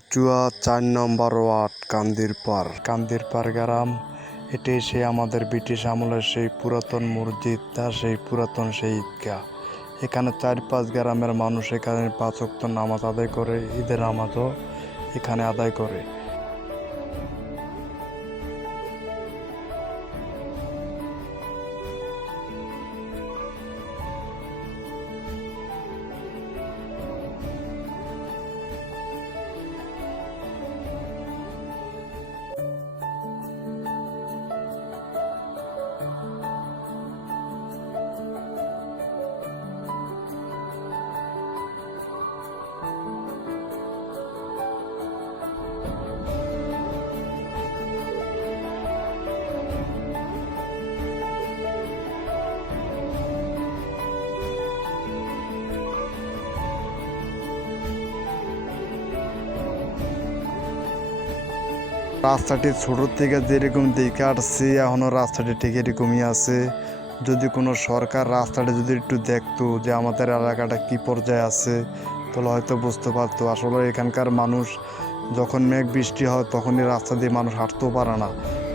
কচুয়া ৪ নম্বর word Kandirpar গ্রাম। এটি সেই আমাদের ব্রিটিশ আমলের সেই পুরাতন মসজিদ, সেই পুরাতন সেই ঈদগাহ। এখানে ৪-৫ গ্রামের মানুষ এখানে ৫ ওয়াক্ত নামাজ আদায় করে, ঈদের নামাজও এখানে আদায় করে। রাস্তাটি ছোট থেকে যেরকম দেখে আসছি, এখনও রাস্তাটি ঠিক এরকমই আছে। যদি কোনো সরকার রাস্তাটা যদি একটু দেখতো যে আমাদের এলাকাটা কি পর্যায়ে আছে, তাহলে হয়তো বুঝতে পারতো। আসলে এখানকার মানুষ যখন মেঘ বৃষ্টি হয় তখনই রাস্তা দিয়ে মানুষ হাঁটতেও পারে না,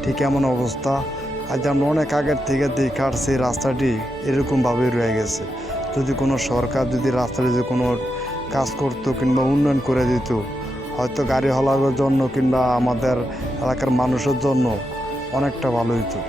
ঠিক এমন অবস্থা। আজ আমরা অনেক আগের থেকে দেখে আসছি রাস্তাটি এরকমভাবেই রয়ে গেছে। যদি কোনো সরকার যদি রাস্তাটি যদি কোনো কাজ করতো কিংবা উন্নয়ন করে দিত, হয়তো গাড়ি হলার জন্য কিংবা আমাদের এলাকার মানুষের জন্য অনেকটা ভালো হতো।